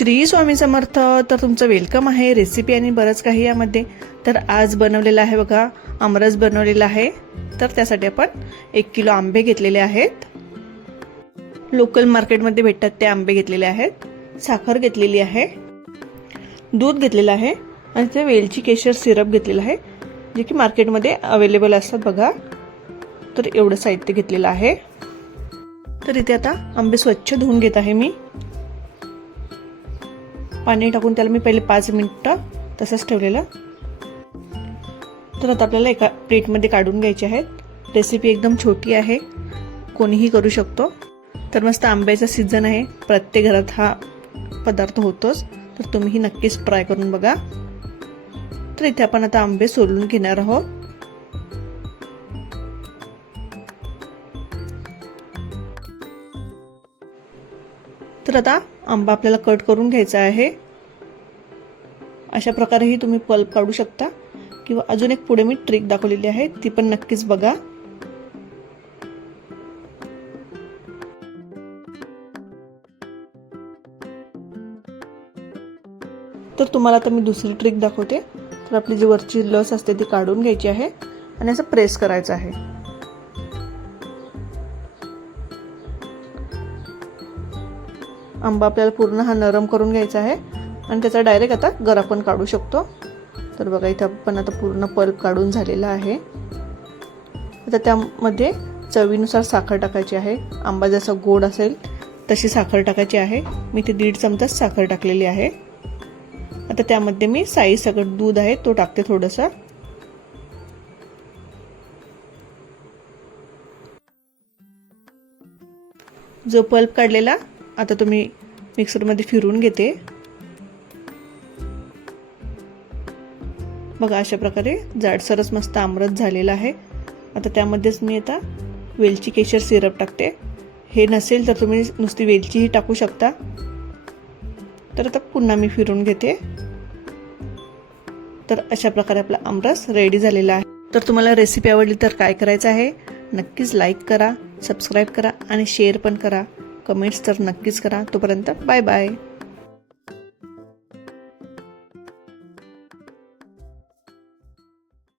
श्री स्वामी समर्थ. तर तुमचं वेलकम आहे रेसिपी आणि बरंच काही यामध्ये. तर आज बनवलेला आहे बघा, आमरस बनवलेला आहे. तर त्यासाठी आपण 1 किलो आंबे घेतलेले आहेत. लोकल मार्केटमध्ये भेटतात ते आंबे घेतलेले आहेत. साखर घेतलेली आहे, दूध घेतलेलं आहे आणि ते वेलची केशर सिरप घेतलेला आहे, जे की मार्केटमध्ये अवेलेबल असतात बघा. तर एवढं साहित्य घेतलेलं आहे. तर इथे आता आंबे स्वच्छ धुवून घेत आहे मी. पाणी टाकून त्याला मी पहिले 5 मिनिटं तसंच ठेवलेलं. तर आता आपल्याला एका प्लेटमध्ये काढून घ्यायचे आहेत. रेसिपी एकदम छोटी आहे, कोणीही करू शकतो. तर मस्त आंब्याचा सीझन आहे, प्रत्येक घरात हा पदार्थ होतोच. तर तुम्हीही नक्कीच ट्राय करून बघा. तर इथे आपण आता आंबे सोलून घेणार आहोत. तर आता आंबा आपल्याला कट करून घ्यायचा आहे. अशा प्रकारेही तुम्ही पल्प काढू शकता, किंवा अजून एक पुढे मी ट्रिक दाखवलेली आहे, ती पण नक्कीच बघा. तर तुम्हाला आता मी दुसरी ट्रिक दाखवते. तर आपली जी वरची लस असते ती काढून घ्यायची आहे आणि असं प्रेस करायचं आहे. आंबा आपल्याला पूर्ण हा नरम करून घ्यायचा आहे आणि त्याचा डायरेक्ट आता गर पण काढू शकतो. तर बघा, इथे आपण आता पूर्ण पल्प काढून झालेला आहे. आता त्यामध्ये चवीनुसार साखर टाकायची आहे. आंबा जसा गोड असेल तशी साखर टाकायची आहे. मी इथे 1.5 चमचा साखर टाकलेली आहे. आता त्यामध्ये मी साई सगळं दूध आहे तो टाकते थोडंसं. जो पल्प काढलेला आता तुम्ही मिक्सरमध्ये फिरून घेते. बघा, अशा प्रकारे जाडसरच मस्त आमरस झालेला आहे. आता त्यामध्येच मी आता वेलची केशर सिरप टाकते. हे नसेल तर तुम्ही नुसती वेलचीही टाकू शकता. तर आता पुन्हा मी फिरून घेते. तर अशा प्रकारे आपला आमरस रेडी झालेला आहे. तर तुम्हाला रेसिपी आवडली तर काय करायचं आहे, नक्कीच लाईक करा, सबस्क्राईब करा आणि शेअर पण करा. कमेंट्स तर नक्कीच करा. तोपर्यंत बाय बाय.